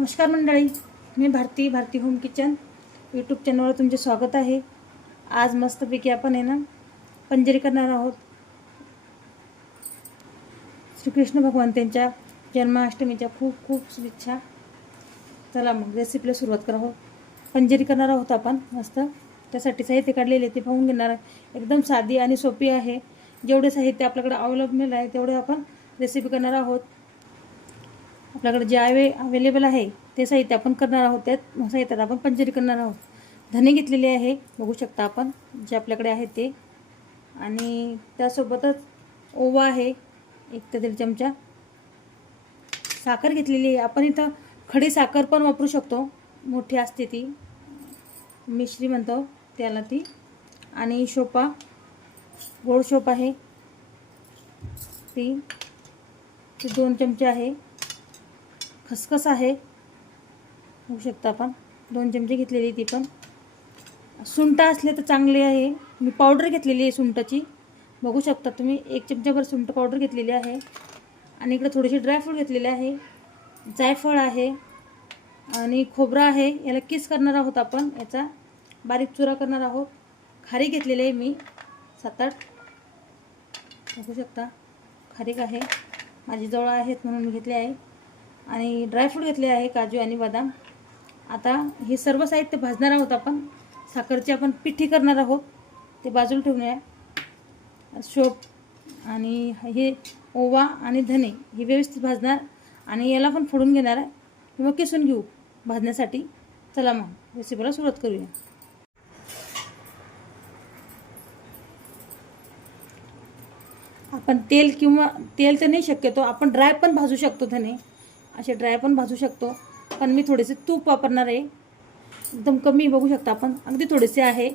नमस्कार मंडळी मी Bharati Bharati home kitchen YouTube चॅनलवर तुमचे स्वागत आहे. आज मस्तपैकी आपण आहे ना पंजरी करणार आहोत. श्रीकृष्ण भगवान त्यांच्या जन्माष्टमीच्या खूप खूप शुभेच्छा. चला मग रेसिपीला सुरुवात करा. पंजरी करणार आहोत आपण मस्त. त्यासाठी साहित्य काढलेले ते पाहून घेणार. एकदम साधी आणि सोपी आहे. जेवढे साहित्य आपल्याकडे अवेलेबल आहे तेवढे आपण रेसिपी करणार आहोत. आपल्याकडे जे अवे अवेलेबल आहे ते साहित्य आपण करणार आहोत त्यात साहित्यात आपण पंचरी करणार आहोत. धने घेतलेले आहे बघू शकता आपण जे आपल्याकडे आहे ते. आणि त्यासोबतच ओवा आहे एक ते दीड चमचा. साखर घेतलेली आहे. आपण इथं खडी साखर पण वापरू शकतो. मोठी असते ती. मिश्री म्हणतो त्याला ती. आणि शोपा गोड शोप आहे. ती. ती दोन चमचे आहे. खसखस आहे. बघू शकता आपण. दोन चमचे घेतलेली ती पण. सुंठ असले तर चांगले आहे. मी पावडर घेतलेली आहे सुंठाची बघू शकता तुम्ही एक चमच्याभर सुंठ पावडर घेतलेली आहे. आणि इकडे थोडीशी ड्रायफ्रूट घेतलेले आहे. जायफळ आहे. आणि खोबरं आहे. याला किस करणार आहोत आपण. याचा बारीक चुरा करणार आहोत. खारी घेतलेली आहे मी. सात आठ बघू शकता. खारीक आहे. माझी जवळ आहेत म्हणून मी घेतले आहे. आणि ड्रायफ्रूट घेतले आहे काजू आणि बदाम. आता हे सर्व साहित्य भाजणार आहोत आपण. साखरची आपण पिठी करणार आहोत. ते बाजूला ठेवूया शोप आणि हे ओवा आणि धने हे व्यवस्थित भाजणार. आणि याला पण फोडून घेणार आहे. किंवा किसून घेऊ भाजण्यासाठी. चला मग रेसिपीला सुरुवात करूया. आपण तेल किंवा तेल तर नाही शक्यतो. आपण ड्राय पण भाजू शकतो धने. असे ड्राय पण भाजू शकतो. पण मी थोडेसे तूप वापरणार आहे. एकदम कमी बघू शकता आपण. अगदी थोडेसे आहे.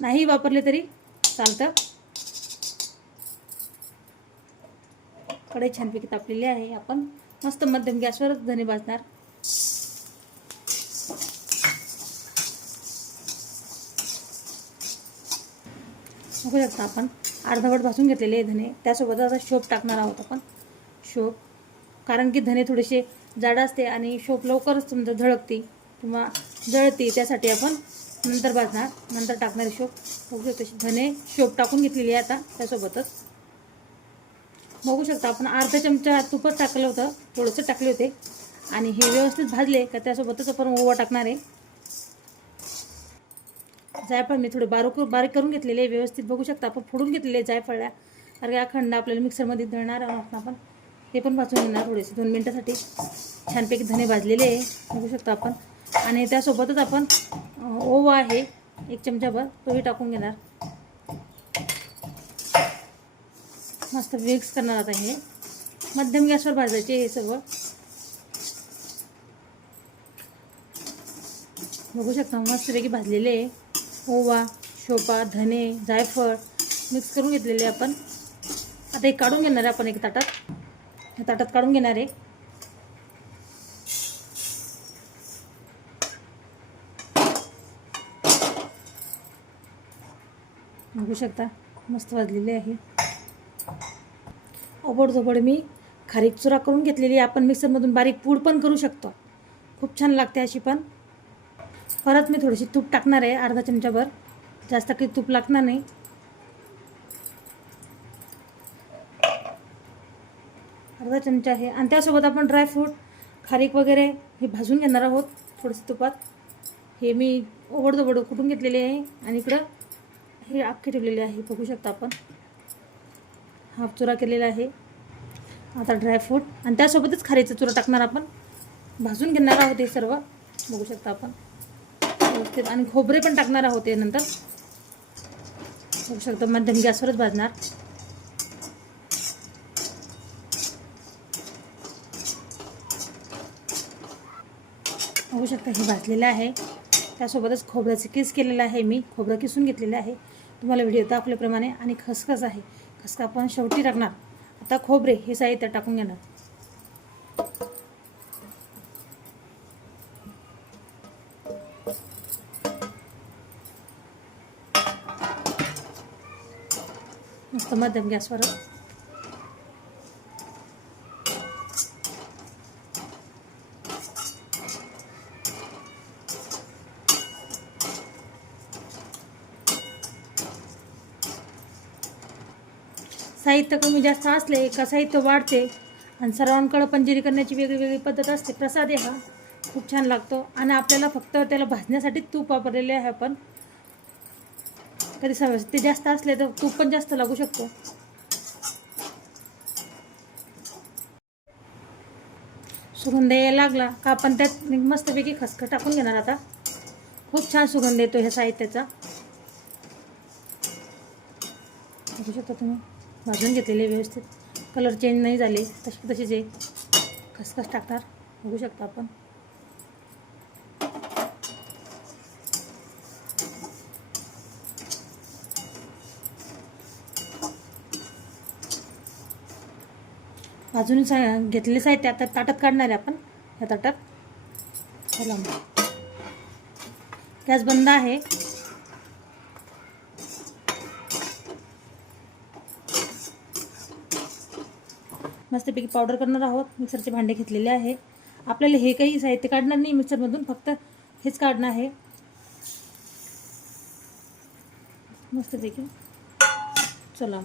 नाही वापरले तरी चालतं. कढई छानपैकी तापलेली आहे. आपण मस्त मध्यम गॅसवरच धने भाजणार. बघू शकता आपण. अर्धवट भाजून घेतलेले आहे धने त्यासोबत आता शोप टाकणार आहोत आपण. शोप कारण की धने थोडेसे जाड असते आणि शोप लवकरच समजा झळकते किंवा जळते. त्यासाठी आपण नंतर भाजणार नंतर टाकणारे शोप बघू शकतो. धने शोप टाकून घेतलेली आहे आता त्यासोबतच. बघू शकता आपण अर्धा चमचा तुपच टाकलं होतं थोडंसं टाकले होते. आणि हे व्यवस्थित भाजले का त्यासोबतच आपण ओवा टाकणार आहे. जायफळ मी थोडे बारीक बारीक करून घेतलेले व्यवस्थित बघू शकता आपण फोडून घेतलेले जायफळ्या अरे की अखंड आपल्याला मिक्सरमध्ये दळणार आहोत आपण. ते पण भाजून येणार थोडेसे. दोन मिनटासाठी छानपैकी धने भाजलेले आहे. बघू शकता आपण. आणि त्यासोबतच आपण ओवा आहे एक चमचाभर. तोही टाकून घेणार. मस्त मिक्स करणार आता हे. मध्यम गॅसवर भाजायचे हे सर्व. बघू शकता मस्तपैकी भाजलेले आहे. ओवा शोपा धने जायफळ मिक्स करून घेतलेले आपण. आता एक काढून घेणार आहे आपण एक ताटात. ताटात काढून घेणार आहे. बघू शकता मस्त वाजलेली आहे. ओबडधोबड मी खारीक चुरा करून घेतलेली आपण मिक्सरमधून बारीक पूड पण करू शकतो. खूप छान लागते अशी पण. परत मी थोडीशी तूप टाकणार आहे अर्धा चमचाभर. जास्त काही तूप लागणार नाही. अर्धा चमचा आहे. आणि त्यासोबत आपण ड्रायफ्रूट खारीक वगैरे हे भाजून घेणार आहोत. थोडंसं तुपात. हे मी ओबडधोबड कुठून घेतलेले आहे आणि इकडं हे अख्खे ठेवलेले आहे. बघू शकता आपण. हाफ चुरा केलेला आहे. आता ड्रायफ्रूट आणि त्यासोबतच खारीचा चुरा टाकणार आपण. भाजून घेणार आहोत हे सर्व. बघू शकता आपण. व्यवस्थित. आणि खोबरे पण टाकणार आहोत ते नंतर. बघू शकता मध्यम गॅसवरच भाजणार. बघू शकता हे भाजलेलं आहे. त्यासोबतच खोबऱ्याचं किस केलेलं आहे मी. खोबरं किसून घेतलेलं आहे. तुम्हाला व्हिडिओ दाखवल्याप्रमाणे आणि खसखस आहे. खसखस आपण शेवटी टाकणार. आता खोबरे हे साहित्य टाकून घेणार. मस्त मध्यम गॅसवर. साहित्य कमी जास्त असले का साहित्य वाढते? आणि सर्वांकडं पंजिरी करण्याची वेगळी वेगळी पद्धत असते. प्रसाद आहे हा. खूप छान लागतो. आणि आपल्याला फक्त त्याला भाजण्यासाठी तूप वापरलेले आहे आपण. कधी समज ते जास्त असले तर तूप पण जास्त लागू शकतो. सुगंध यायला लागला का आपण त्यात मस्तपैकी खसखस टाकून घेणार आता. खूप छान सुगंध येतो ह्या साहित्याचा. बघू शकता तुम्ही. भाजून घेतलेले व्यवस्थित. कलर चेंज नाही झाले. तसे तसेच आहे खसखस टाकणार. बघू शकता आपण. भाजून सा घेतलेच साहित्य आता ताटात काढणार आहे आपण. या ताटात. गॅस बंद आहे. मस्तपैकी पावडर करणार आहोत. मिक्सरचे भांडे घेतलेले आहे. आपल्याला हे काही साहित्य काढणार नाही. मिक्सरमधून फक्त हेच काढणं आहे. मस्तपैकी. चला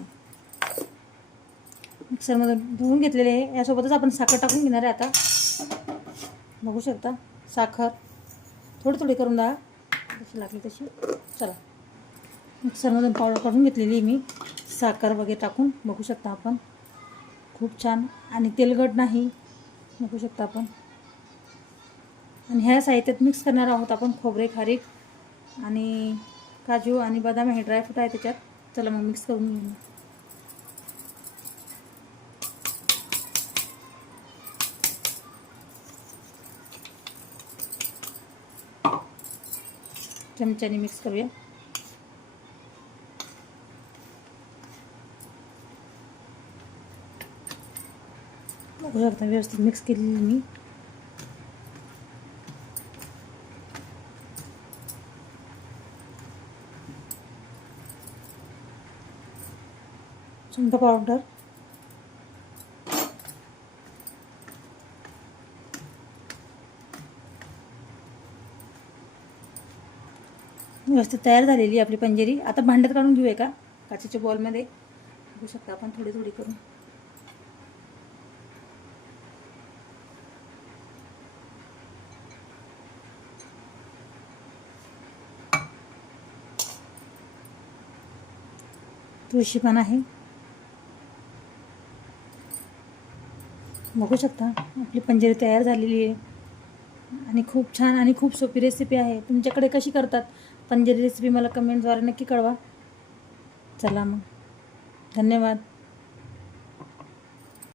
मिक्सरमधून धुवून घेतलेले आहे. यासोबतच आपण साखर टाकून घेणार आहे आता. बघू शकता. साखर. थोडी थोडी करून द्या जशी लागली तशी. चला. मिक्सरमधून पावडर काढून घेतलेली आहे मी. साखर वगैरे टाकून बघू शकता आपण. खूप छान. आणि तेलगट नाही. बघू शकता आपण. आणि ह्या साहित्यात मिक्स करणार आहोत आपण खोबरे खारीक आणि काजू आणि बदाम. हे ड्रायफ्रूट आहे त्याच्यात. चला मग मिक्स करून घेऊ चमच्याने मिक्स करूया. बघू शकता व्यवस्थित मिक्स केलेली मी. सुंठ पावडर व्यवस्थित तयार झालेली आहे आपली पंजेरी. आता भांड्यात काढून घेऊया का? काचेच्या बॉलमध्ये बघू शकता आपण थोडी थोडी करून. तुळशी पण आहे. बघू शकता आपली पंजेरी तयार झालेली आहे. आणि खूप छान आणि खूप सोपी रेसिपी आहे. तुमच्याकडे कशी करतात? पंजेरी रेसिपी मला कमेंटद्वारे नक्की कळवा. चला मग. धन्यवाद.